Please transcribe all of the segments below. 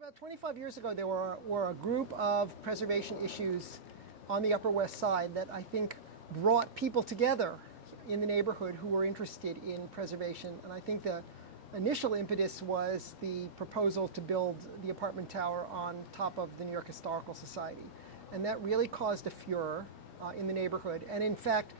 About 25 years ago, there were a group of preservation issues on the Upper West Side that I think brought people together in the neighborhood who were interested in preservation. And I think the initial impetus was the proposal to build the apartment tower on top of the New York Historical Society. And that really caused a furor in the neighborhood. And in fact,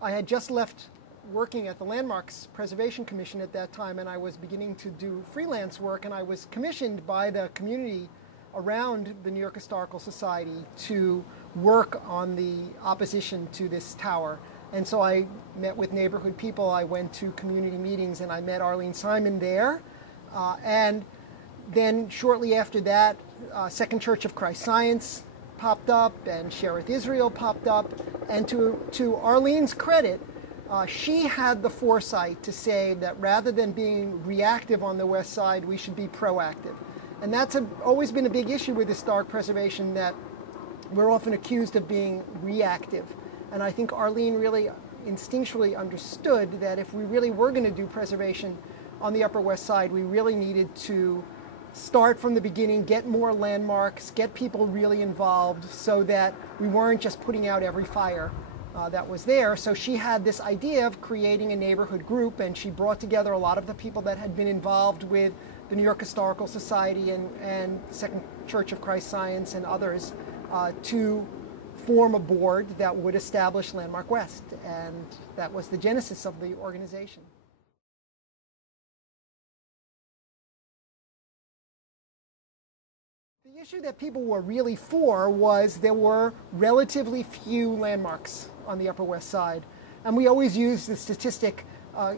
I had just left working at the Landmarks Preservation Commission at that time, and I was beginning to do freelance work, and I was commissioned by the community around the New York Historical Society to work on the opposition to this tower. And so I met with neighborhood people, I went to community meetings, and I met Arlene Simon there. And then shortly after that, Second Church of Christ Science popped up, and Sherith Israel popped up. And to Arlene's credit, she had the foresight to say that rather than being reactive on the West Side, we should be proactive. And that's always been a big issue with historic preservation, that we're often accused of being reactive. And I think Arlene really instinctually understood that if we really were going to do preservation on the Upper West Side, we really needed to start from the beginning, get more landmarks, get people really involved so that we weren't just putting out every fire that was there. So she had this idea of creating a neighborhood group, and she brought together a lot of the people that had been involved with the New York Historical Society and Second Church of Christ Science and others to form a board that would establish Landmark West. And that was the genesis of the organization. The issue that people were really for was there were relatively few landmarks on the Upper West Side. And we always use the statistic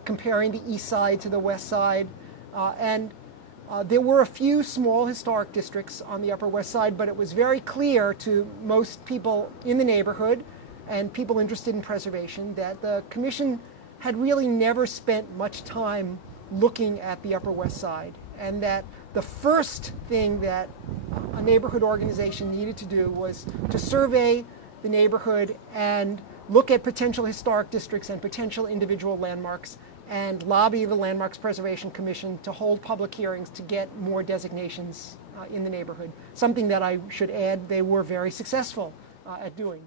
comparing the East Side to the West Side. There were a few small historic districts on the Upper West Side, but it was very clear to most people in the neighborhood and people interested in preservation that the commission had really never spent much time looking at the Upper West Side, and that the first thing that a neighborhood organization needed to do was to survey the neighborhood and look at potential historic districts and potential individual landmarks and lobby the Landmarks Preservation Commission to hold public hearings to get more designations in the neighborhood, something that I should add they were very successful at doing.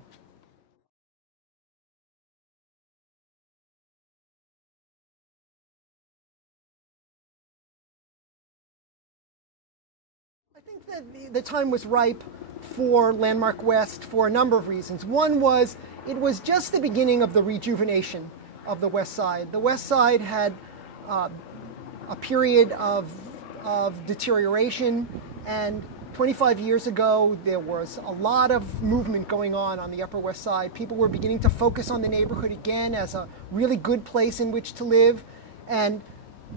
I think that the time was ripe for Landmark West for a number of reasons. One was it was just the beginning of the rejuvenation of the West Side. The West Side had a period of deterioration, and 25 years ago there was a lot of movement going on the Upper West Side. People were beginning to focus on the neighborhood again as a really good place in which to live, and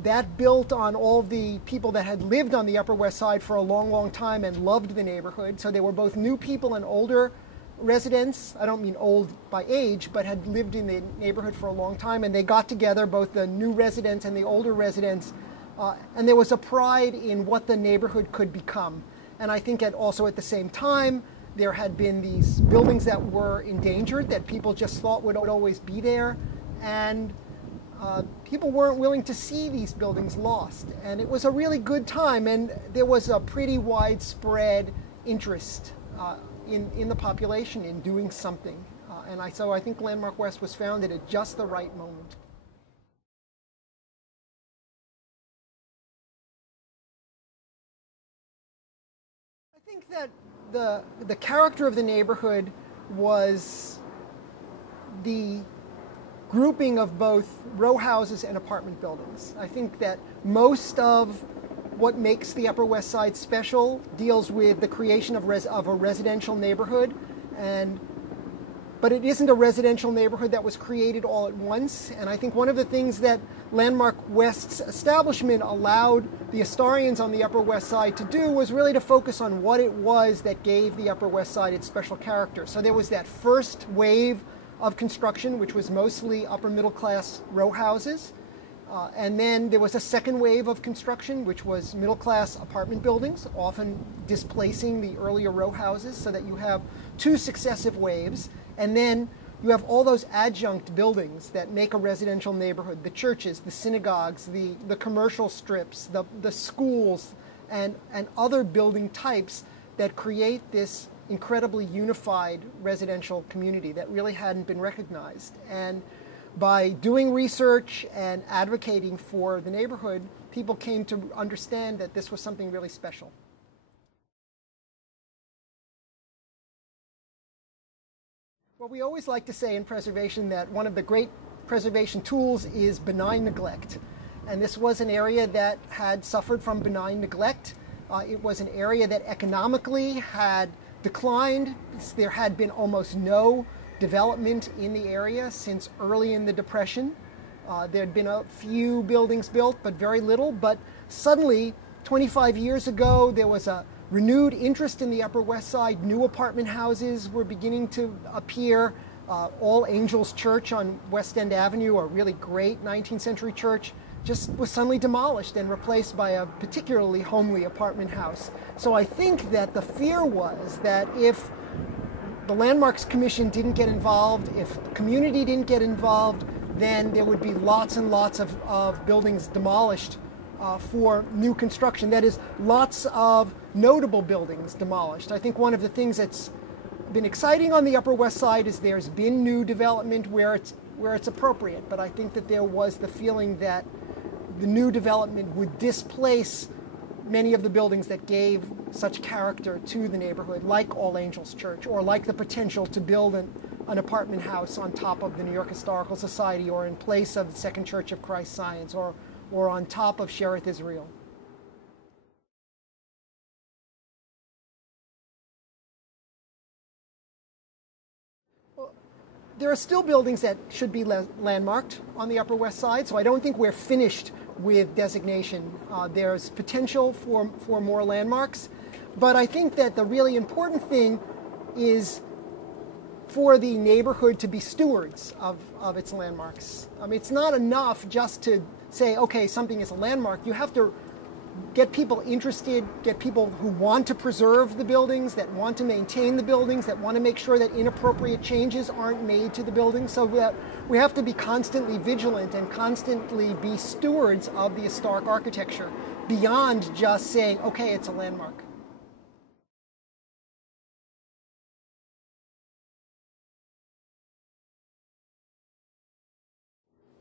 that built on all the people that had lived on the Upper West Side for a long, long time and loved the neighborhood. So there were both new people and older residents. I don't mean old by age, but had lived in the neighborhood for a long time, and they got together, both the new residents and the older residents, and there was a pride in what the neighborhood could become. And I think also at the same time, there had been these buildings that were endangered that people just thought would always be there, and people weren't willing to see these buildings lost. And it was a really good time, and there was a pretty widespread interest in the population in doing something. So I think Landmark West was founded at just the right moment. I think that the character of the neighborhood was the grouping of both row houses and apartment buildings. I think that most of what makes the Upper West Side special deals with the creation of a residential neighborhood, but it isn't a residential neighborhood that was created all at once. And I think one of the things that Landmark West's establishment allowed the historians on the Upper West Side to do was really to focus on what it was that gave the Upper West Side its special character. So there was that first wave of construction, which was mostly upper middle class row houses. And then there was a second wave of construction, which was middle class apartment buildings, often displacing the earlier row houses, so that you have two successive waves. And then you have all those adjunct buildings that make a residential neighborhood: the churches, the synagogues, the commercial strips, the schools, and other building types that create this incredibly unified residential community that really hadn't been recognized. And by doing research and advocating for the neighborhood, people came to understand that this was something really special. Well, we always like to say in preservation that one of the great preservation tools is benign neglect. And this was an area that had suffered from benign neglect. It was an area that economically had declined. There had been almost no development in the area since early in the Depression. There had been a few buildings built, but very little. But suddenly, 25 years ago, there was a renewed interest in the Upper West Side. New apartment houses were beginning to appear. All Angels Church on West End Avenue, a really great 19th century church, just was suddenly demolished and replaced by a particularly homely apartment house. So I think that the fear was that if the Landmarks Commission didn't get involved, if the community didn't get involved, then there would be lots and lots of buildings demolished for new construction. That is, lots of notable buildings demolished. I think one of the things that's been exciting on the Upper West Side is there's been new development where it's appropriate, but I think that there was the feeling that the new development would displace many of the buildings that gave such character to the neighborhood, like All Angels Church, or like the potential to build an apartment house on top of the New York Historical Society, or in place of the Second Church of Christ Science, or on top of Shereth Israel. There are still buildings that should be landmarked on the Upper West Side, so I don't think we're finished with designation. There's potential for more landmarks, but I think that the really important thing is for the neighborhood to be stewards of its landmarks. I mean, it's not enough just to say, okay, something is a landmark. You have to get people interested, get people who want to preserve the buildings, that want to maintain the buildings, that want to make sure that inappropriate changes aren't made to the buildings. So that we have to be constantly vigilant and constantly be stewards of the historic architecture beyond just saying, okay, it's a landmark.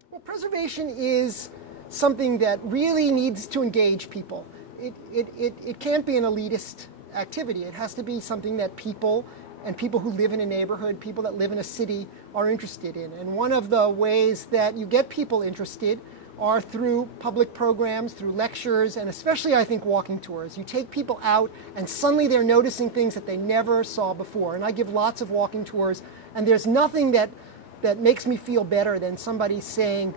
Well, preservation is something that really needs to engage people. It can't be an elitist activity. It has to be something that people and people who live in a neighborhood, people that live in a city, are interested in. And one of the ways that you get people interested are through public programs, through lectures, and especially, I think, walking tours. You take people out and suddenly they're noticing things that they never saw before. And I give lots of walking tours, and there's nothing that makes me feel better than somebody saying,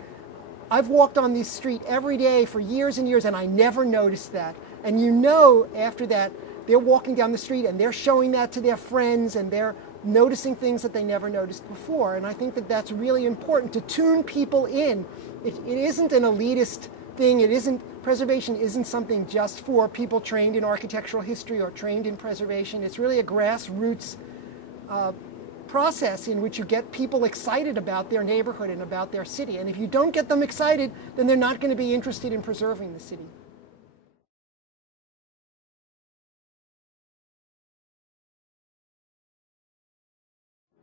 I've walked on this street every day for years and years, and I never noticed that. And you know, after that, they're walking down the street and they're showing that to their friends, and they're noticing things that they never noticed before. And I think that that's really important, to tune people in. It isn't an elitist thing. Preservation isn't something just for people trained in architectural history or trained in preservation. It's really a grassroots process in which you get people excited about their neighborhood and about their city. And if you don't get them excited, then they're not going to be interested in preserving the city.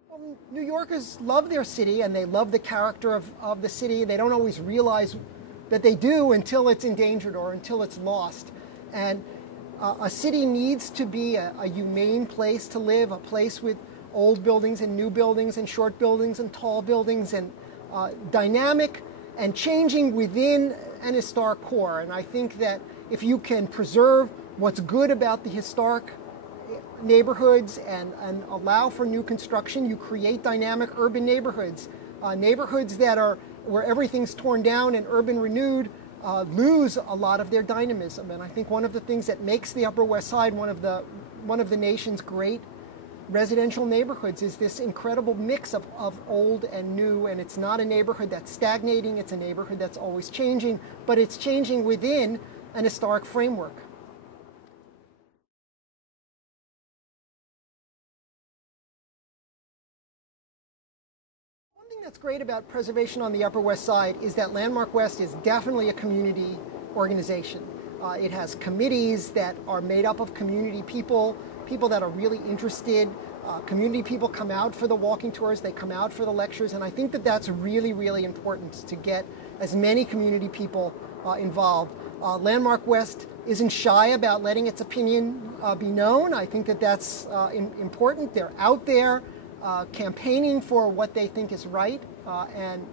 Well, New Yorkers love their city and they love the character of the city. They don't always realize that they do until it's endangered or until it's lost. And a city needs to be a humane place to live, a place with old buildings and new buildings and short buildings and tall buildings, and dynamic and changing within an historic core. And I think that if you can preserve what's good about the historic neighborhoods and allow for new construction, you create dynamic urban neighborhoods. Neighborhoods that are where everything's torn down and urban renewed lose a lot of their dynamism. And I think one of the things that makes the Upper West Side one of the nation's great residential neighborhoods is this incredible mix of old and new. And it's not a neighborhood that's stagnating, it's a neighborhood that's always changing, but it's changing within an historic framework. One thing that's great about preservation on the Upper West Side is that Landmark West is definitely a community organization. It has committees that are made up of community people, people that are really interested. Community people come out for the walking tours, they come out for the lectures, and I think that that's really, really important to get as many community people involved. Landmark West isn't shy about letting its opinion be known. I think that that's important. They're out there campaigning for what they think is right, and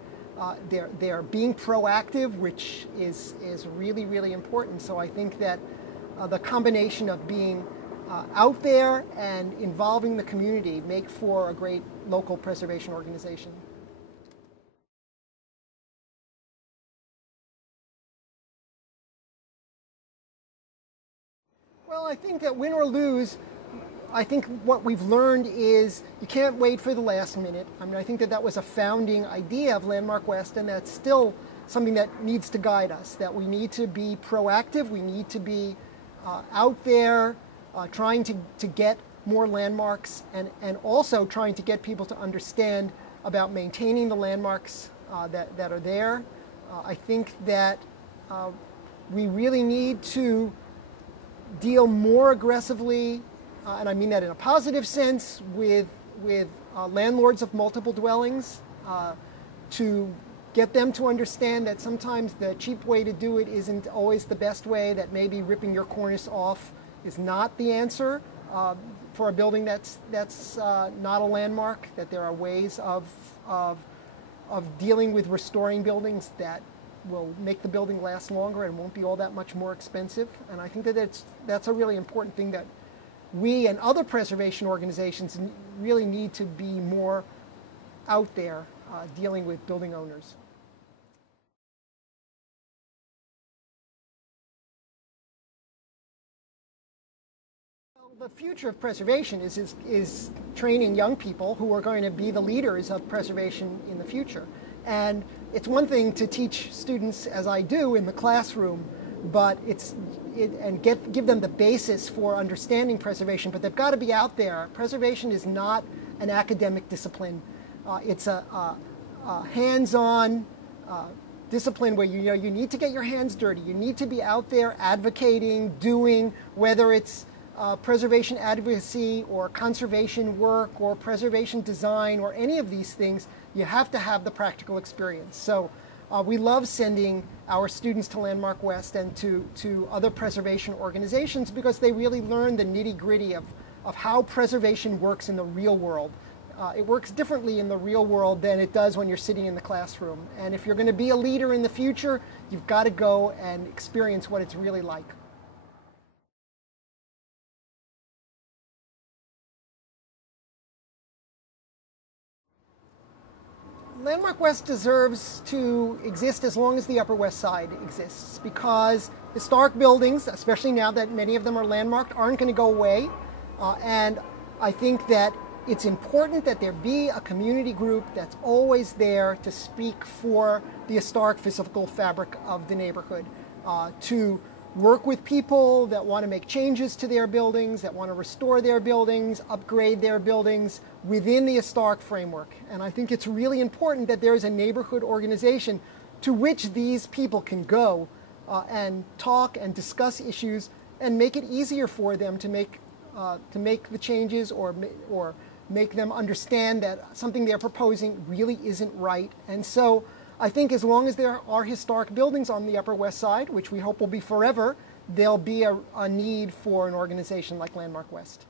they're being proactive, which is really, really important. So I think that the combination of being out there and involving the community make for a great local preservation organization. Well, I think that win or lose, I think what we've learned is you can't wait for the last minute. I mean, I think that that was a founding idea of Landmark West, and that's still something that needs to guide us, that we need to be proactive, we need to be out there trying to get more landmarks, and also trying to get people to understand about maintaining the landmarks that are there. I think that we really need to deal more aggressively, and I mean that in a positive sense, with landlords of multiple dwellings, to get them to understand that sometimes the cheap way to do it isn't always the best way, that maybe ripping your cornice off is not the answer for a building that's not a landmark, that there are ways of dealing with restoring buildings that will make the building last longer and won't be all that much more expensive. And I think that that's a really important thing that we and other preservation organizations really need to be more out there dealing with building owners. The future of preservation is training young people who are going to be the leaders of preservation in the future. And it's one thing to teach students, as I do, in the classroom, but give them the basis for understanding preservation, but they've got to be out there. Preservation is not an academic discipline. It's a hands-on discipline where you need to get your hands dirty. You need to be out there advocating, doing, whether it's preservation advocacy or conservation work or preservation design or any of these things. You have to have the practical experience. So we love sending our students to Landmark West and to other preservation organizations because they really learn the nitty-gritty of how preservation works in the real world. It works differently in the real world than it does when you're sitting in the classroom. And if you're going to be a leader in the future, you've got to go and experience what it's really like. Landmark West deserves to exist as long as the Upper West Side exists, because historic buildings, especially now that many of them are landmarked, aren't going to go away. And I think that it's important that there be a community group that's always there to speak for the historic physical fabric of the neighborhood, to work with people that want to make changes to their buildings, that want to restore their buildings, upgrade their buildings within the historic framework. And I think it's really important that there is a neighborhood organization to which these people can go and talk and discuss issues and make it easier for them to make the changes or make them understand that something they're proposing really isn't right. And so I think as long as there are historic buildings on the Upper West Side, which we hope will be forever, there'll be a need for an organization like Landmark West.